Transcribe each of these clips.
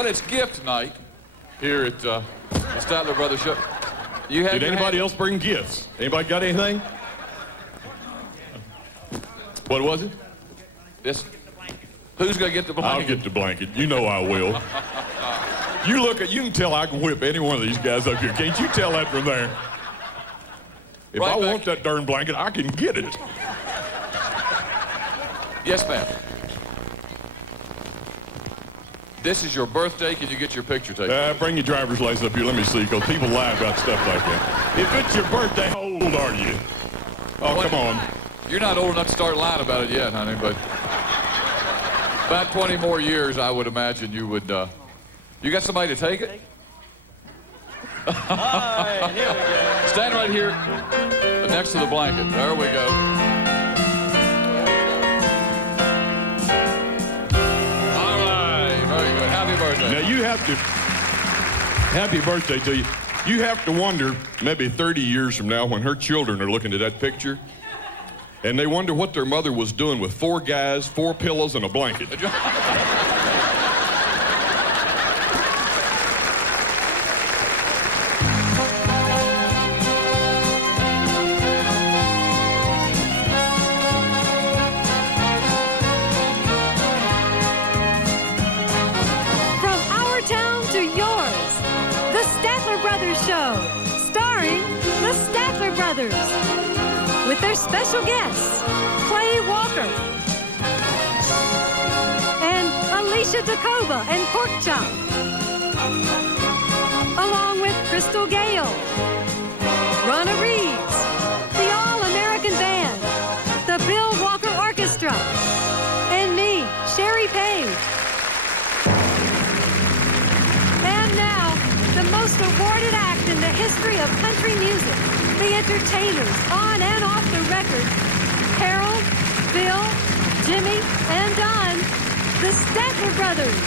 Well, it's gift night here at the Statler Brothers Show. Did anybody else bring gifts? Anybody got anything? What was it? This. Who's going to get the blanket? I'll get the blanket. You know I will. You can tell I can whip any one of these guys up here. Can't you tell that from there? If I want that darn blanket, I can get it. Yes, ma'am. This is your birthday. Can you get your picture taken? Bring your driver's license up here. Let me see, because people lie about stuff like that. If it's your birthday, how old are you? Oh, come on. You're not old enough to start lying about it yet, honey, but about 20 more years, I would imagine you would. You got somebody to take it? All right, here we go. Stand right here next to the blanket. There we go. All right, very good. Happy birthday. Now you have to, happy birthday to you. You have to wonder, maybe 30 years from now, when her children are looking at that picture, and they wonder what their mother was doing with 4 guys, 4 pillows, and a blanket. Show, starring the Statler Brothers, with their special guests, Clay Walker, and Alicia Dacaba and Porkchop, along with Crystal Gayle, Donna Reeves, the All-American Band, the Bill Walker Orchestra, and me, Sherry Page. And now, the most awarded act in the history of country music, the entertainers on and off the record, Harold, Bill, Jimmy, and Don, the Statler Brothers.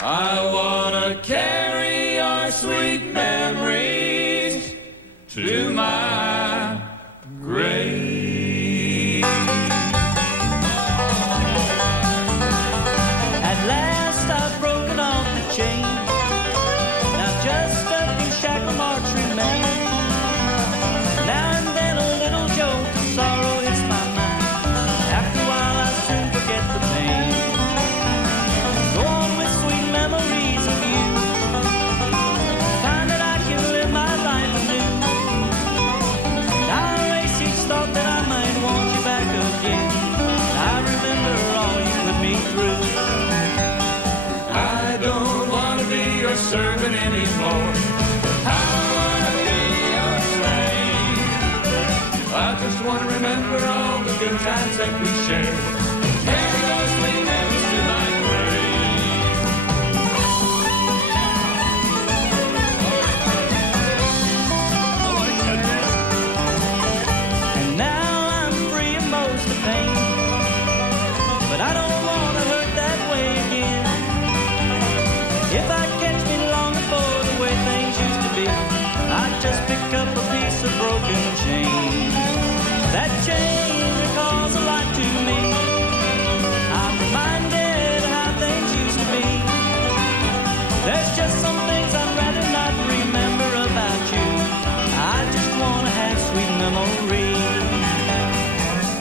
I wanna carry our sweet memories to my grave. At last I've broken off the chain. Now just a few shackle marks remain. Now and then a little jolt of sorrow hits my mind. After a while I soon forget the pain. Go on with sweet memories of you. Find that I can live my life anew. I erase each thought that I might want you back again. I remember all you put me through. I don't want to be your servant anymore. I don't want to be your slave. I just want to remember all the good times that we shared. Carry those sweet memories to my grave. And now I'm free of most of pain, but I don't want to hurt that way again. If I catch me longing for the way things used to be, I'd just pick up a piece of broken chain. That chain recalls a lot to me. I'm reminded of how things used to be. There's just some things I'd rather not remember about you. I just want to have sweet memories.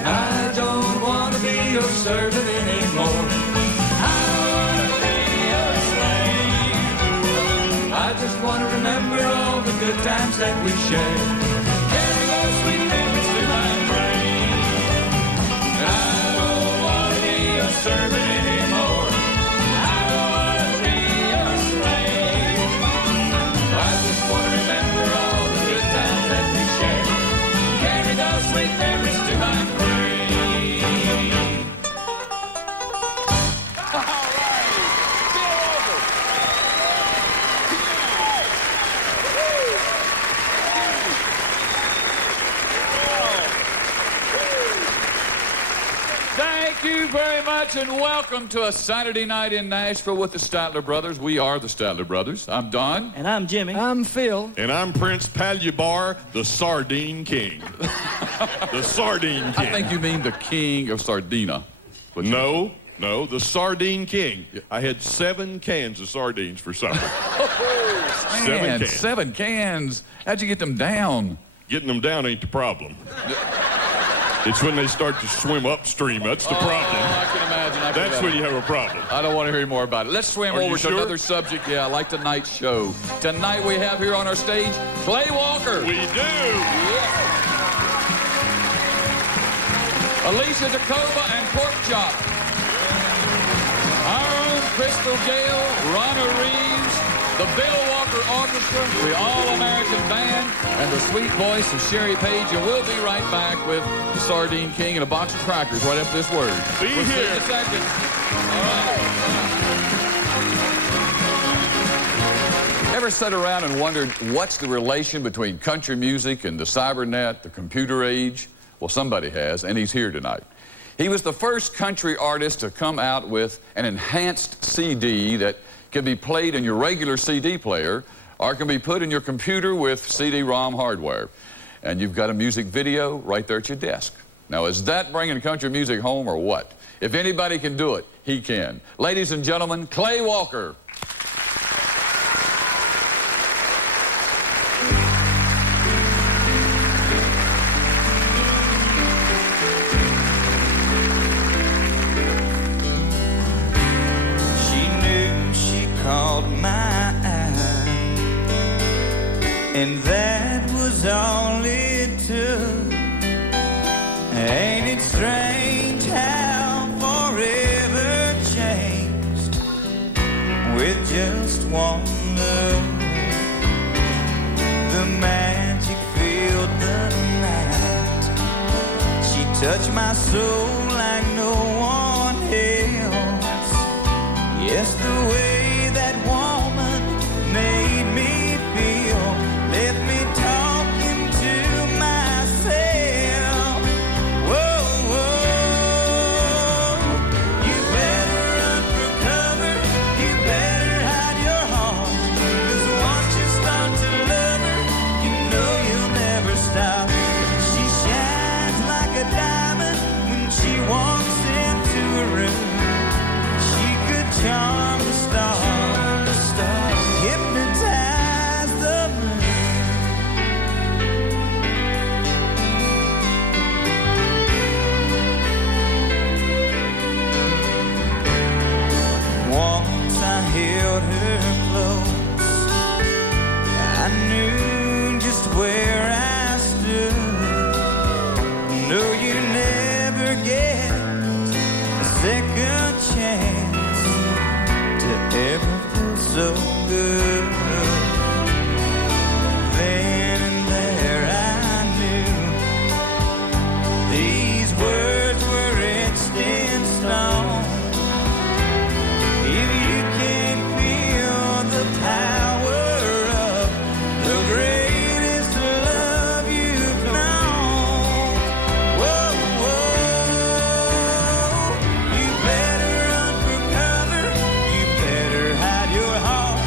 I don't want to be your servant anymore. I don't want to be your slave. I just want to remember all the good times that we shared. Carry those sweet memories to my grave. I don't want to be your servant anymore. I don't want to be your slave. I just want to remember all the good times that we shared. Carry those sweet memories to my grave. much and welcome to a Saturday night in Nashville with the Statler Brothers. We are the Statler Brothers. I'm Don. And I'm Jimmy. I'm Phil. And I'm Prince Palubar, the Sardine King. The Sardine King. I think you mean the King of Sardina. No, the Sardine King. I had 7 cans of sardines for supper. Man, 7 cans. 7 cans. How'd you get them down? Getting them down ain't the problem. It's when they start to swim upstream. That's the problem. I can imagine. That's when you have a problem. I don't want to hear more about it. Let's swim Are you over to sure? another subject. Yeah, like tonight's show. Tonight we have here on our stage, Clay Walker. We do. Alicia Dacaba and Pork Chop. Our own Crystal Gayle, Donna Reeves, the Bill Walker Orchestra, the All-American Band, and the sweet voice of Sherry Page. And we'll be right back with the Sardine King and a box of crackers right after this word. Be We'll see you here. in a second. All right. Ever sat around and wondered what's the relation between country music and the cybernet, the computer age? Well, somebody has, and he's here tonight. He was the first country artist to come out with an enhanced CD that can be played in your regular CD player or can be put in your computer with CD-ROM hardware. And you've got a music video right there at your desk. Now, is that bringing country music home or what? If anybody can do it, he can. Ladies and gentlemen, Clay Walker. Caught my eye, and that was all it took. Ain't it strange how forever changed with just one look? The magic filled the night. She touched my soul like no one else. Yes, the way that woman made me feel left me talking to myself. Whoa, whoa. You better run for cover. You better hide your heart. 'Cause once you start to love her, you know you'll never stop. She shines like a diamond when she walks into a room. She could charm the stars. Hypnotize the moon. Once I held her close, I knew just where I stood. No, you never get a second chance to ever feel so good. Then and there I knew these words were etched in stone. If you can feel the power of the greatest love you've known, whoa, whoa, you better run for cover. You better hide your heart.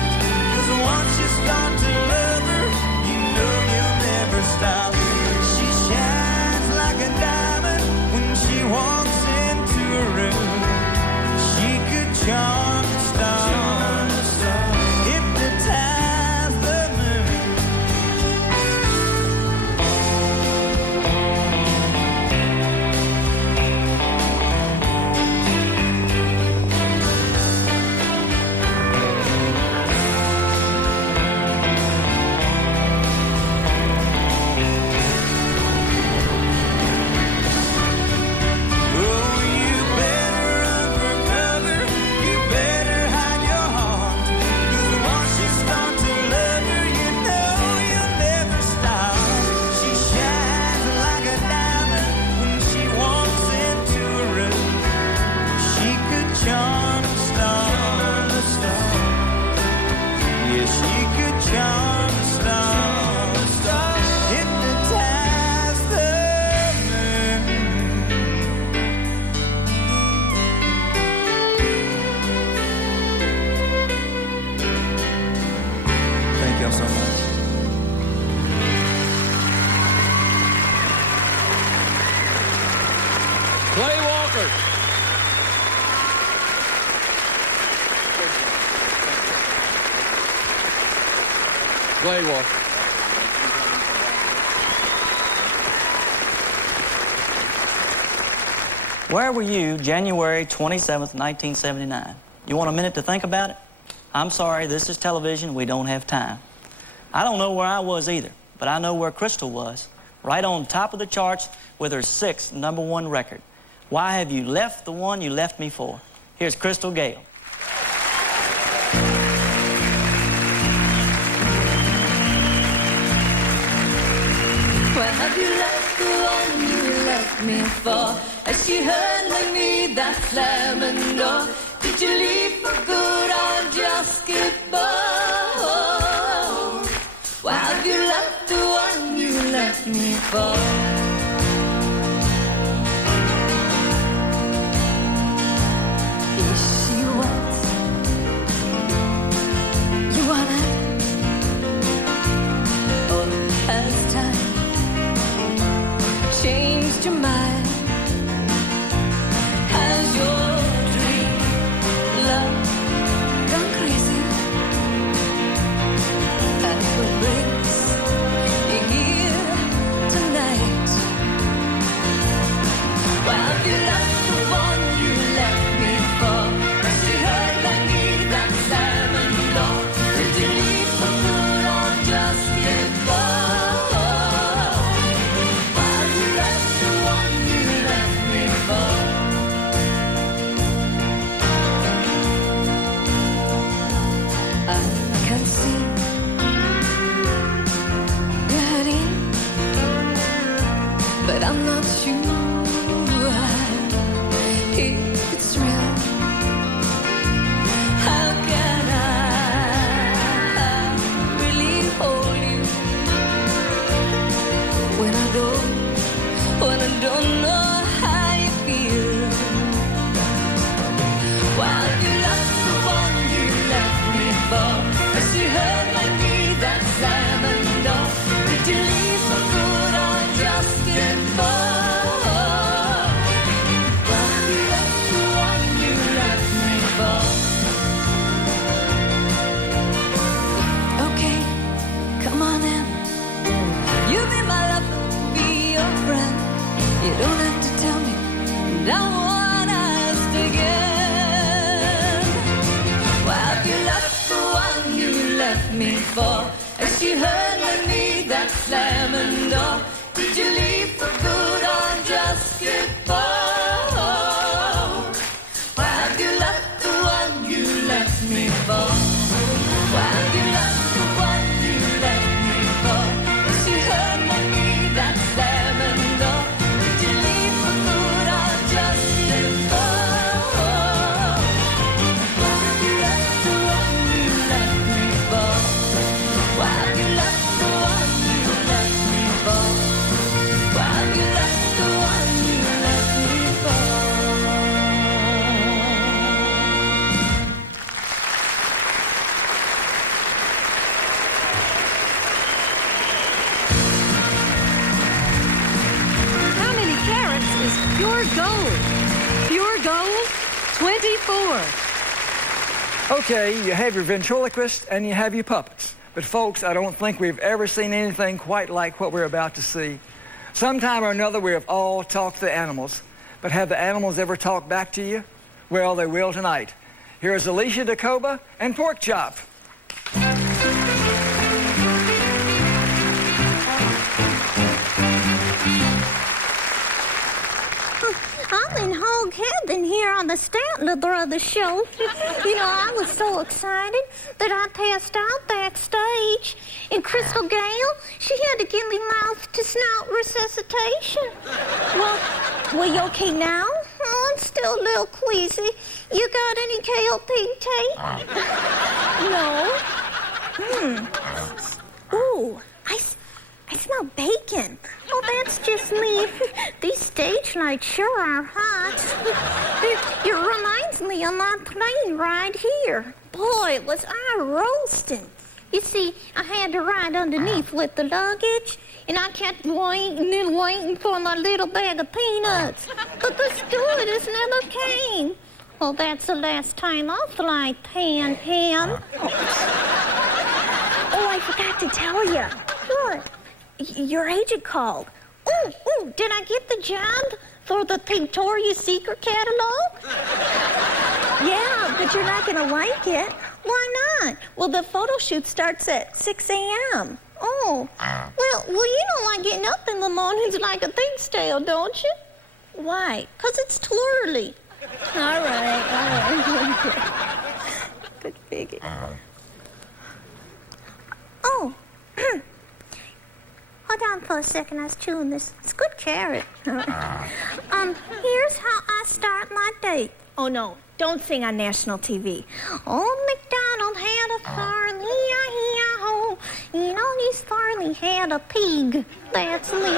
'Cause once you start to love her, you know you'll never stop. She shines like a diamond when she walks into a room. She could charm the stars, hypnotize the moon. Oh, you better run for cover. You better hide your heart. 'Cause once you start to love her, you know you'll never stop. She shines like a diamond when she walks into a room. She could charm the stars. Yeah, she could charm the stars. Hypnotize the moon. Thank y'all so much. Clay Walker. Clay Walker. Where were you January 27th, 1979? You want a minute to think about it? I'm sorry, this is television. We don't have time. I don't know where I was either, but I know where Crystal was. Right on top of the charts with her 6th #1 record. Why have you left the one you left me for? Here's Crystal Gayle. Where have you left the one you left me for? Has she heard like me that slamming door? Did you leave for good or just get bored? Why have you left the one you left me for? Is she what you wanna? Or has time changed your mind? Has your dream love gone crazy? That's what brings you here tonight. Why have you left the one you left me for? Has she heard like me that salmon door? Did you leave for good or just get bored? Why have you left the one you left me for? I can see you're hurting, but I'm not sure it's real. How can I really hold you when I don't know how you feel? Why have you left the one you left me for? Has she heard like me that salmon door? Did you leave for good or just get bored? Why have you left the one you left me for? Okay, come on in. You be my lover, be your friend. You don't have to tell me, don't want us again. Why have you left the one you left me for? Has she heard like me that slamming door? Did you leave for good or just get bored? Why have you left the one you left me for? Why have you left the one you left me for? Has she heard like me that slamming door? Did you leave for good or just get bored? Why have you left the one you left me for? Why have you left the one you left me for? Why have you left the one you left me for? How many carats is pure gold? Pure gold, 24. Okay, you have your ventriloquist and you have your puppets. But folks, I don't think we've ever seen anything quite like what we're about to see. Sometime or another we have all talked to the animals. But have the animals ever talked back to you? Well, they will tonight. Here's Alicia Dacaba and Pork Chop. I'm in hog heaven here on the Statler Brothers show. You know, I was so excited that I passed out backstage. And Crystal Gayle, she had to give me mouth-to-snout resuscitation. Well, you okay now? Oh, I'm still a little queasy. You got any KLP tape? No. Ooh, I smell bacon. Oh, that's just me. These stage lights sure are hot. It reminds me of my plane ride here. Boy, was I roasting. You see, I had to ride underneath with the luggage, and I kept waiting and waiting for my little bag of peanuts. But the stewardess never came. Well, that's the last time I'll fly Pan Ham. Oh, I forgot to tell you. What? Your agent called. Oh, did I get the job for the Victoria's Secret catalog? Yeah, but you're not gonna like it. Why not? Well, the photo shoot starts at 6 a.m. Oh, well, you don't like getting up in the mornings like a pig's tail, don't you? Why? 'Cause it's too early. All right. Good figure. Oh, hold on for a second. I was chewing this. It's good carrot. Here's how I start my day. Oh, no. Don't sing on national TV. Old MacDonald had a farm, E-I-E-I-O. You know, his farm, he had a pig. That's me.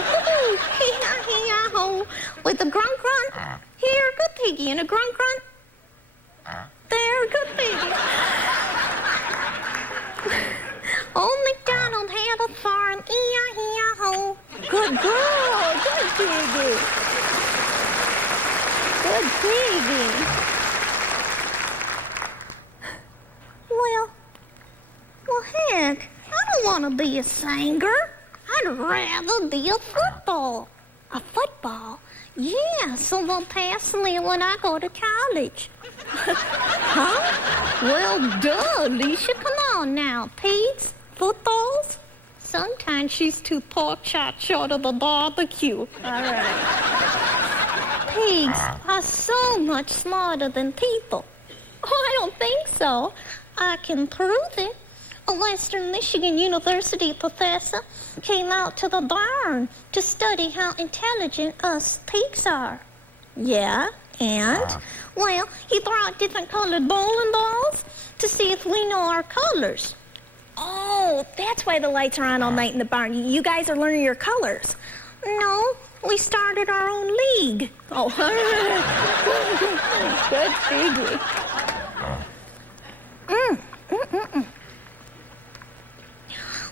E-I-E-I-O. With a grunt grunt. Here, good piggy. And a grunt grunt. There, good piggy. Old MacDonald had a farm, E-I-E-I-O. Good girl. Good piggy. Good piggy. Well, heck, I don't want to be a singer. I'd rather be a football. A football? Yeah, so they'll pass me when I go to college. Huh? Well, duh, Alicia, come on now. Pigs? Footballs? Sometimes she's too pork chop short of a barbecue. All right. Pigs are so much smarter than people. Oh, I don't think so. I can prove it. A Western Michigan University professor came out to the barn to study how intelligent us pigs are. Yeah, and? Well, he brought different colored bowling balls to see if we know our colors. Oh, that's why the lights are on all night in the barn. You guys are learning your colors. No, we started our own league. Oh, good figure.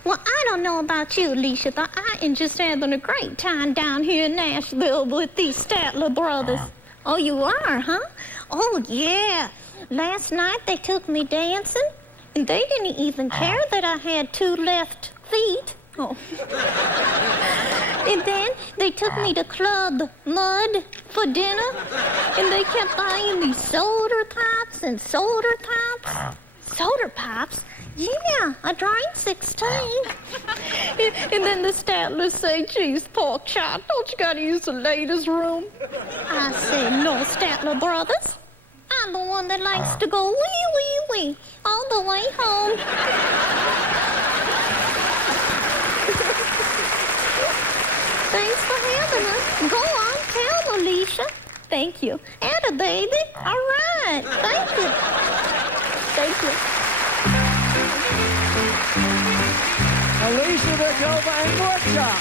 Well, I don't know about you, Alicia, but I am just having a great time down here in Nashville with these Statler brothers. Oh, you are, huh? Oh, yeah. Last night they took me dancing, and they didn't even care that I had 2 left feet. Oh. And then they took me to Club Mud for dinner, and they kept buying me soda pops and soda pops. Soda pops? Yeah, I drank 16. And then the Statlers say, geez, pork chop, don't you gotta use the ladies' room? I said, no, Statler brothers. I'm the one that likes to go wee all the way home. Thanks for having us. Go on, tell Alicia. Thank you. Atta baby. All right. Thank you. Thank you. Alicia Dacaba and Workshop.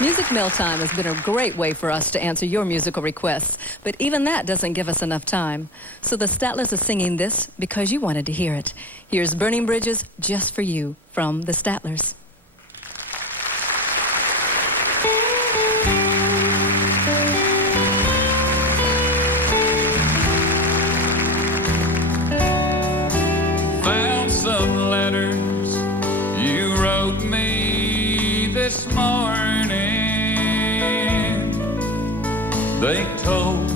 Music Mealtime has been a great way for us to answer your musical requests, but even that doesn't give us enough time. So the Statlers are singing this because you wanted to hear it. Here's Burning Bridges Just for You from the Statlers. Found some letters you wrote me this morning. They told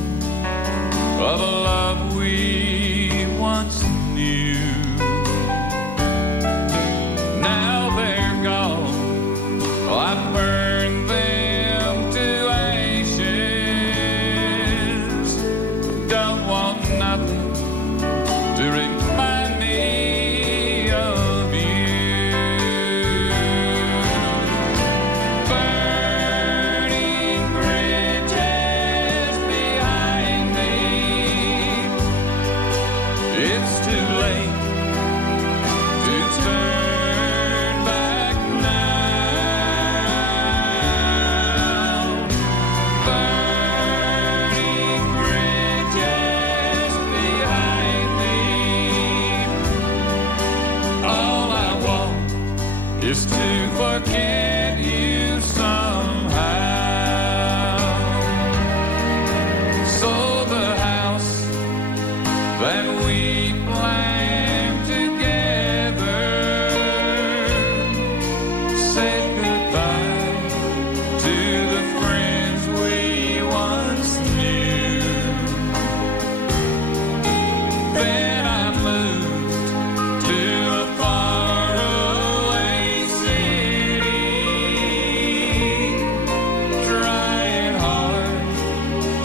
of a love we once knew. Now they're gone. Well, I burned them to ashes. Don't want nothing to remind me of you. Burning bridges behind me. It's too late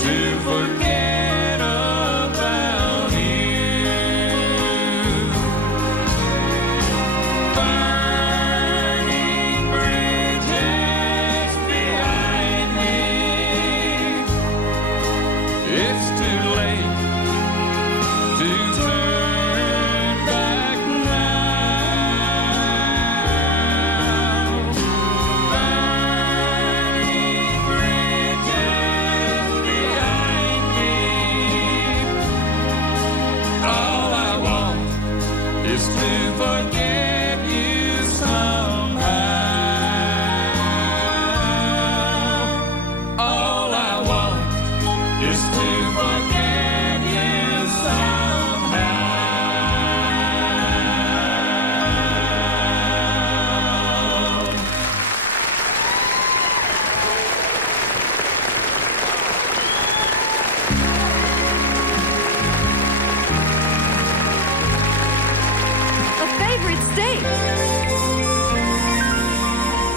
to forget about you. Burning bridges behind me. It's too late to turn back now. Burning bridges behind me. All I want is to forget you somehow. All I want is to forget you somehow. A favorite state.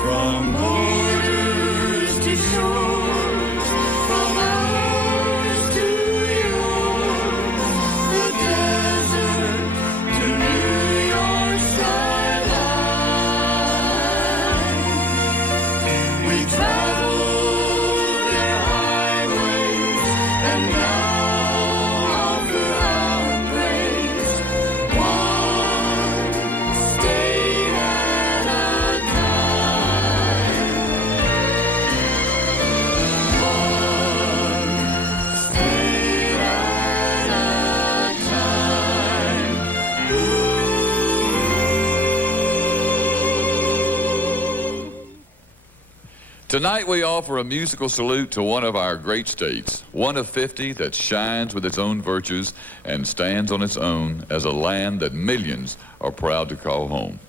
From borders to shores, from ours to yours, the desert to New York skyline. We traveled their highways and now offer our praise. One state at a time. One state at a time. Tonight we offer a musical salute to one of our great states, one of 50 that shines with its own virtues and stands on its own as a land that millions are proud to call home.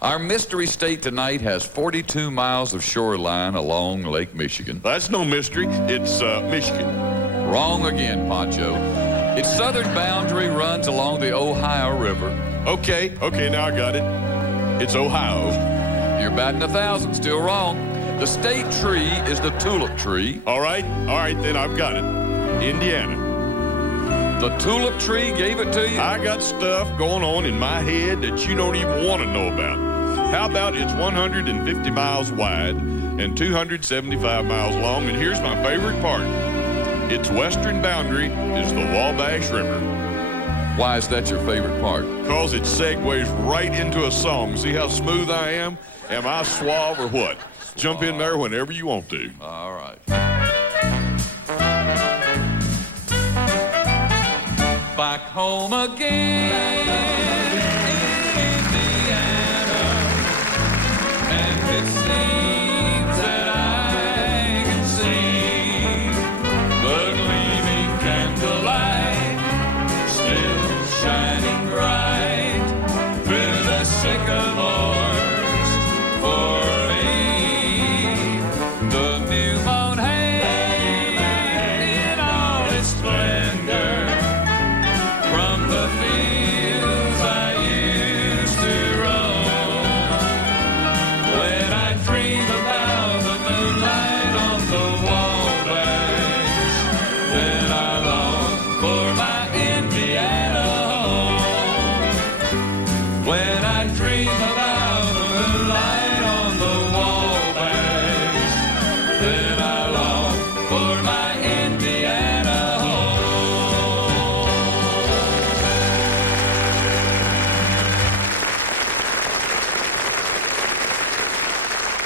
Our mystery state tonight has 42 miles of shoreline along Lake Michigan. That's no mystery. It's Michigan. Wrong again, Pancho. Its southern boundary runs along the Ohio River. Okay, now I got it. It's Ohio. You're batting 1,000, still wrong. The state tree is the tulip tree. All right, then I've got it. Indiana. The tulip tree gave it to you? I got stuff going on in my head that you don't even want to know about. How about it's 150 miles wide and 275 miles long, and here's my favorite part. Its western boundary is the Wabash River. Why is that your favorite part? Because it segues right into a song. See how smooth I am? Am I suave or what? Jump in there whenever you want to. All right. Back home again in Indiana, and it seems that I can see the gleaming candlelight still shining bright through the sycamores for me. The new moon hay in all its splendor from the fields I used to roam. When I dream about the moonlight on the Wabash, then I long for my Indiana home. When I dream about the moonlight on the Wabash, then I long for my Indiana home.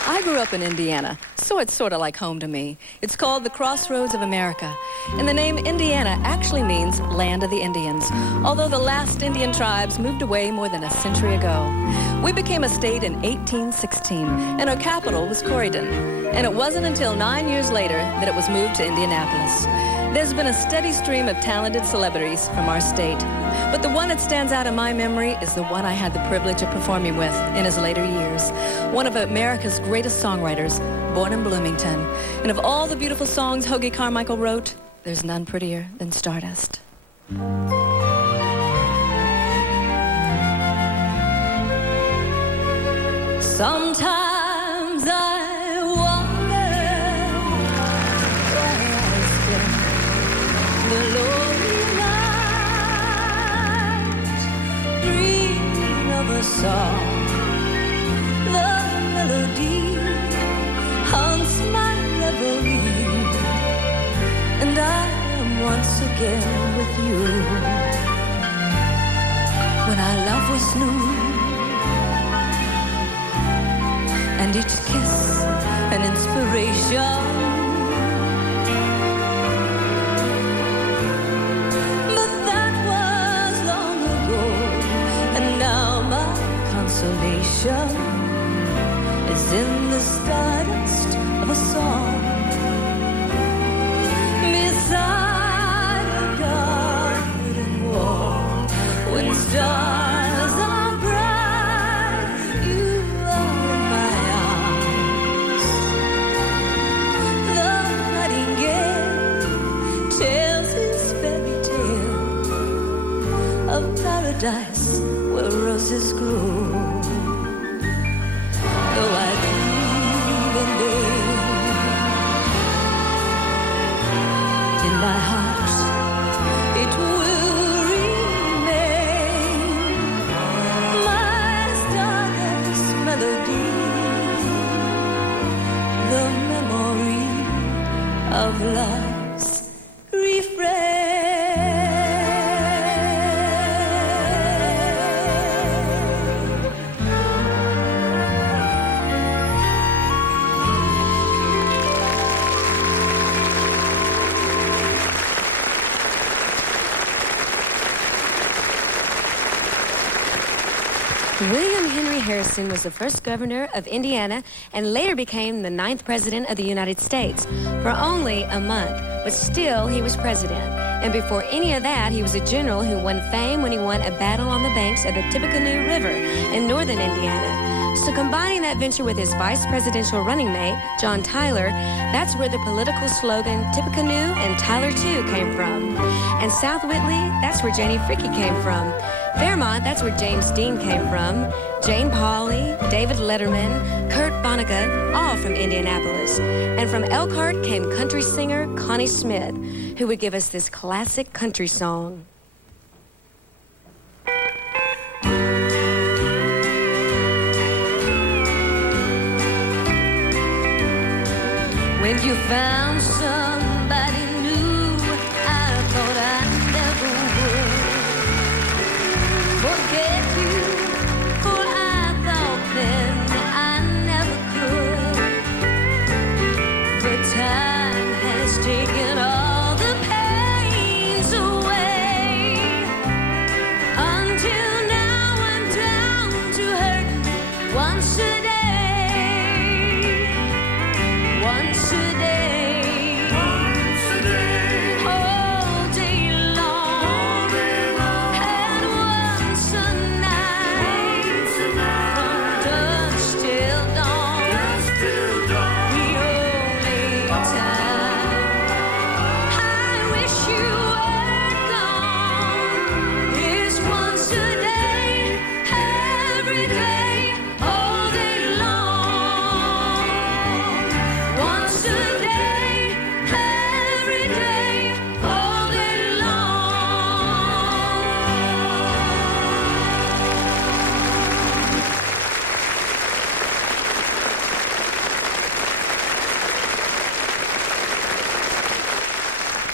I grew up in Indiana, so it's sort of like home to me. It's called the Crossroads of America. And the name Indiana actually means land of the Indians, although the last Indian tribes moved away more than a century ago. We became a state in 1816, and our capital was Corydon. And it wasn't until 9 years later that it was moved to Indianapolis. There's been a steady stream of talented celebrities from our state. But the one that stands out in my memory is the one I had the privilege of performing with in his later years. One of America's greatest songwriters, born in Bloomington. And of all the beautiful songs Hoagy Carmichael wrote, there's none prettier than Stardust. Sometimes I wonder why I the lonely night, dreaming of a song. The melody haunts my reverie, and I am once again with you. When our love was new, and each kiss an inspiration. But that was long ago, and now my consolation is in the stardust of a song beside a garden wall. When stars are bright, you are in my arms. The nightingale tells his fairy tale of paradise where roses grow. Though I dream in vain, in my heart it will remain my stardust melody, the memory of love's refrain. William Henry Harrison was the first governor of Indiana and later became the 9th president of the United States for only a month, but still he was president. And before any of that, he was a general who won fame when he won a battle on the banks of the Tippecanoe River in northern Indiana. So combining that venture with his vice presidential running mate, John Tyler, that's where the political slogan Tippecanoe and Tyler too came from. And South Whitley, that's where Janie Fricke came from. Fairmont, that's where James Dean came from. Jane Pauley, David Letterman, Kurt Vonnegut, all from Indianapolis. And from Elkhart came country singer Connie Smith, who would give us this classic country song. When you found somebody new, I thought I never would forget you, for I thought then that I never could. But time has taken all the pains away, until now I'm down to hurt once a day. Once a day, all day long, and once a night, from dusk till dawn, the only time I wish you were gone is once a day, every day, all day long. Once a day, every day, all day long.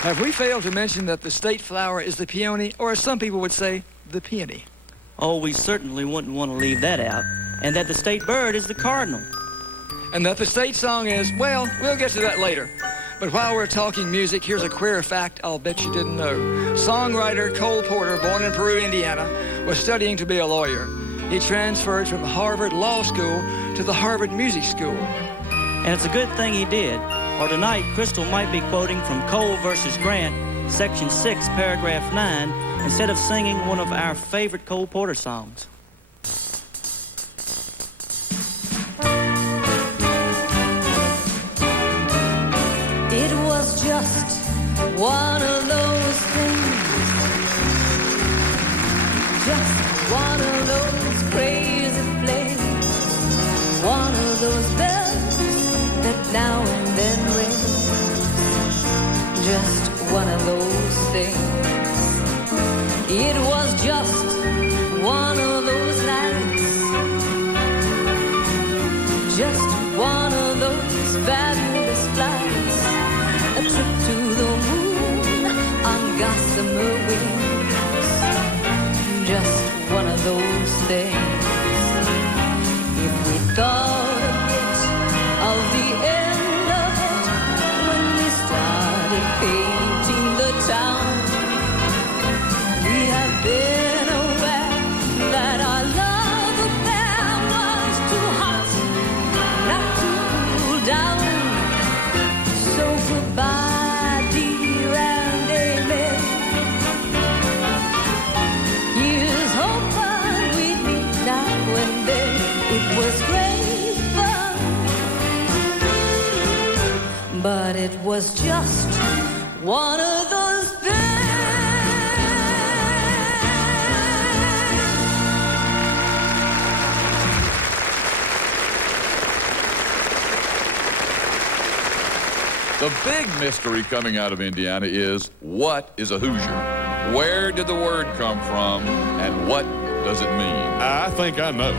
Have we failed to mention that the state flower is the peony, or as some people would say, the peony? Oh, we certainly wouldn't want to leave that out. And that the state bird is the cardinal. And that the state song is, well, we'll get to that later. But while we're talking music, here's a queer fact I'll bet you didn't know. Songwriter Cole Porter, born in Peru, Indiana, was studying to be a lawyer. He transferred from Harvard Law School to the Harvard Music School. And it's a good thing he did. Or tonight, Crystal might be quoting from Cole versus Grant, Section 6, Paragraph 9, instead of singing one of our favorite Cole Porter songs. It was just one of those things, just one of those crazy flames, one of those bells that now and then ring, just one of those things. It was just one of those nights, just one of those fabulous flights, a trip to the moon on gossamer wings, just one of those things. If we thought a bit of the end of it when we started painting the town, we'd have been aware that our love affair was too hot not to cool down. So goodbye, dear, and amen. Here's hoping we'd meet now and then. It was great fun, but it was just one of those things. The big mystery coming out of Indiana is, what is a Hoosier? Where did the word come from, and what does it mean? I think I know.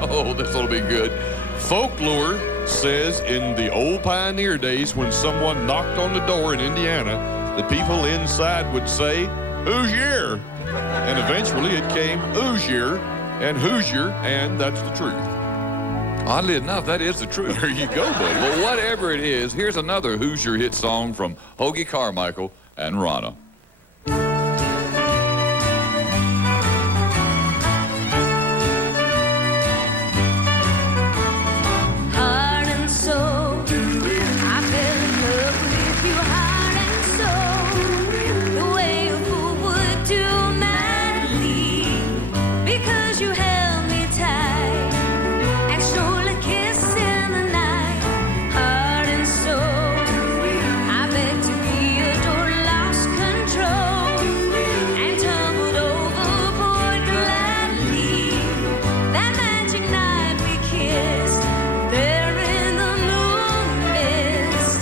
Oh, this will be good. Folklore says in the old pioneer days when someone knocked on the door in Indiana, the people inside would say, Hoosier. And eventually it came Hoosier and Hoosier, and that's the truth. Oddly enough, that is the truth. There you go, buddy. Well, whatever it is, here's another Hoosier hit song from Hoagie Carmichael and Rana. Heart and soul, I fell in love with you, heart and soul, the way a fool would do madly, because you held me tight and stole a kiss in the night. Heart and soul, I begged to be adored, lost control, and tumbled overboard gladly. That magic night we kissed there in the moon mist.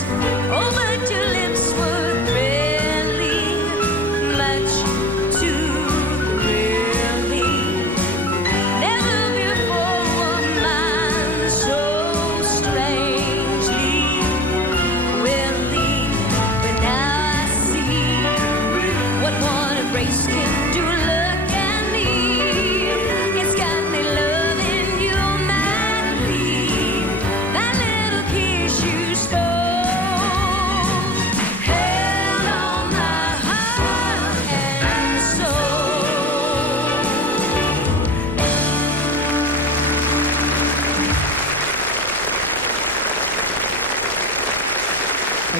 Oh, but your lips were barely much too really. Never before were mine so strangely willy. But now I see what one embrace can do. Look at me, it's got me loving you madly. That little kiss you stole held on my heart and soul.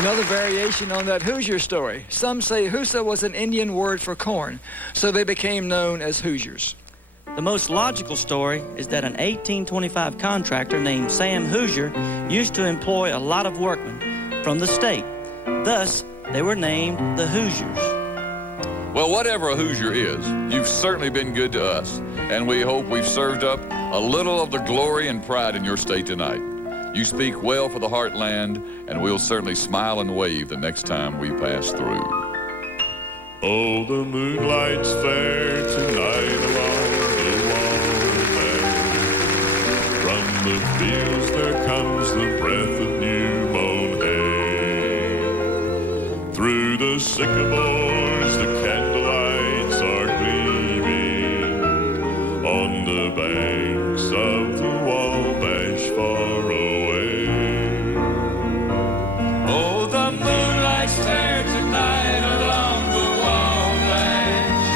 Another variation on that Hoosier story. Some say Hoosa was an Indian word for corn, so they became known as Hoosiers. The most logical story is that an 1825 contractor named Sam Hoosier used to employ a lot of workmen from the state. Thus, they were named the Hoosiers. Well, whatever a Hoosier is, you've certainly been good to us, and we hope we've served up a little of the glory and pride in your state tonight. You speak well for the heartland, and we'll certainly smile and wave the next time we pass through. Oh, the moonlight's fair tonight along the Wabash. From the fields there comes the breath of new mown hay. Through the sycamores the candlelights are gleaming on the banks of the Wabash far away. Oh, the moonlight's fair tonight along the Wabash.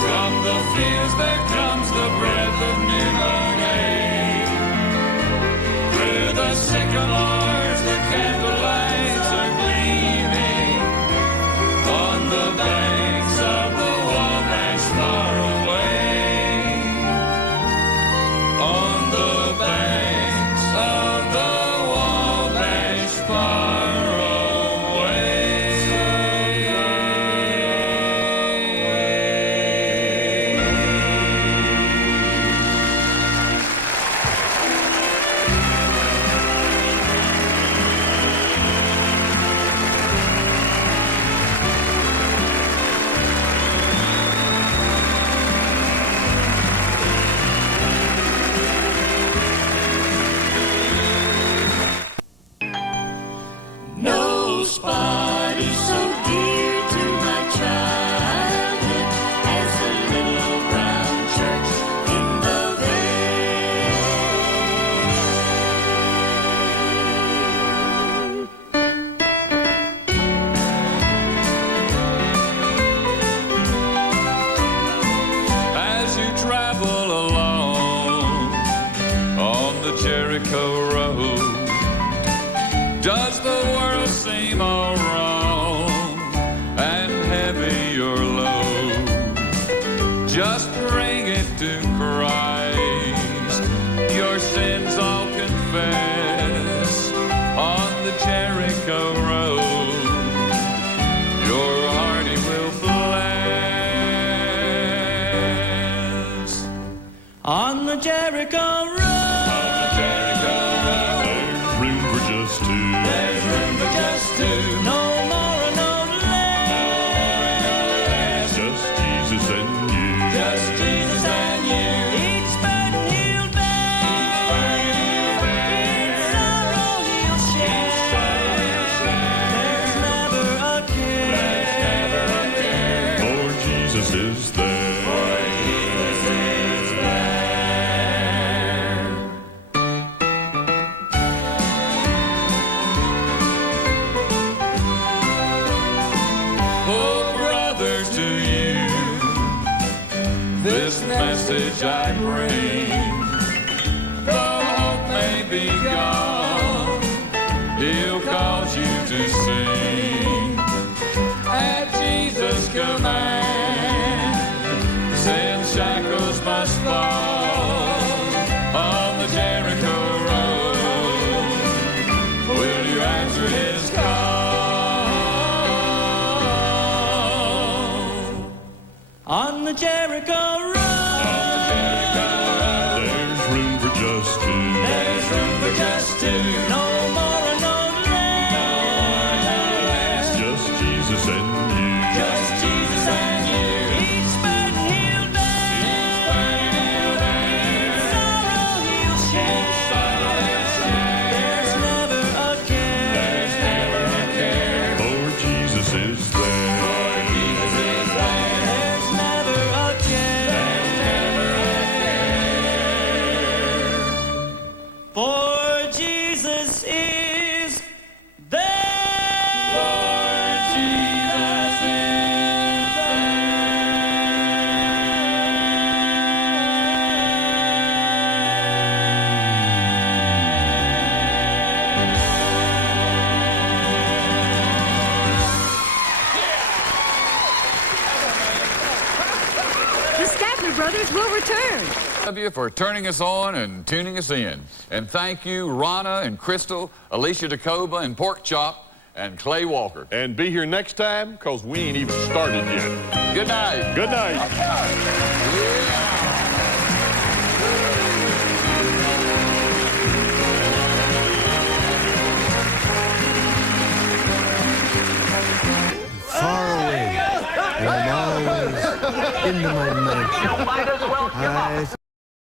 From the fields there comes the breath of new mown hay. Through the sycamores the candlelights are gleaming on the banks of the Wabash far away. Just bring it to Christ. Your sins all confess on the Jericho road. Your heart he will bless. On the Jericho road. There's room for just two. There's room for just two. No more and no less. Just Jesus and you. Just Jesus and you. Each burden he'll bear. Each sorrow he'll share. There's never a care. For Jesus is there. This message I bring, though hope may be gone, he'll cause you to sing at Jesus' command. Sin's shackles must fall on the Jericho road. Will you answer his call? On the Jericho road. There's room for just two. There's room for just two. No more and no less. Just Jesus and you. Just Jesus and you. Each burden he'll bear. Sorrow he'll share. There's never a care. For Jesus is there. There's never a care. For Jesus is there. For Jesus is The Statler brothers will return. Of you for turning us on and tuning us in. And thank you, Ronna and Crystal, Alicia Dacaba and Pork Chop, and Clay Walker. And be here next time, because we ain't even started yet. Good night. Good night. Far away, and I'm always into my mansion. You might as well give up.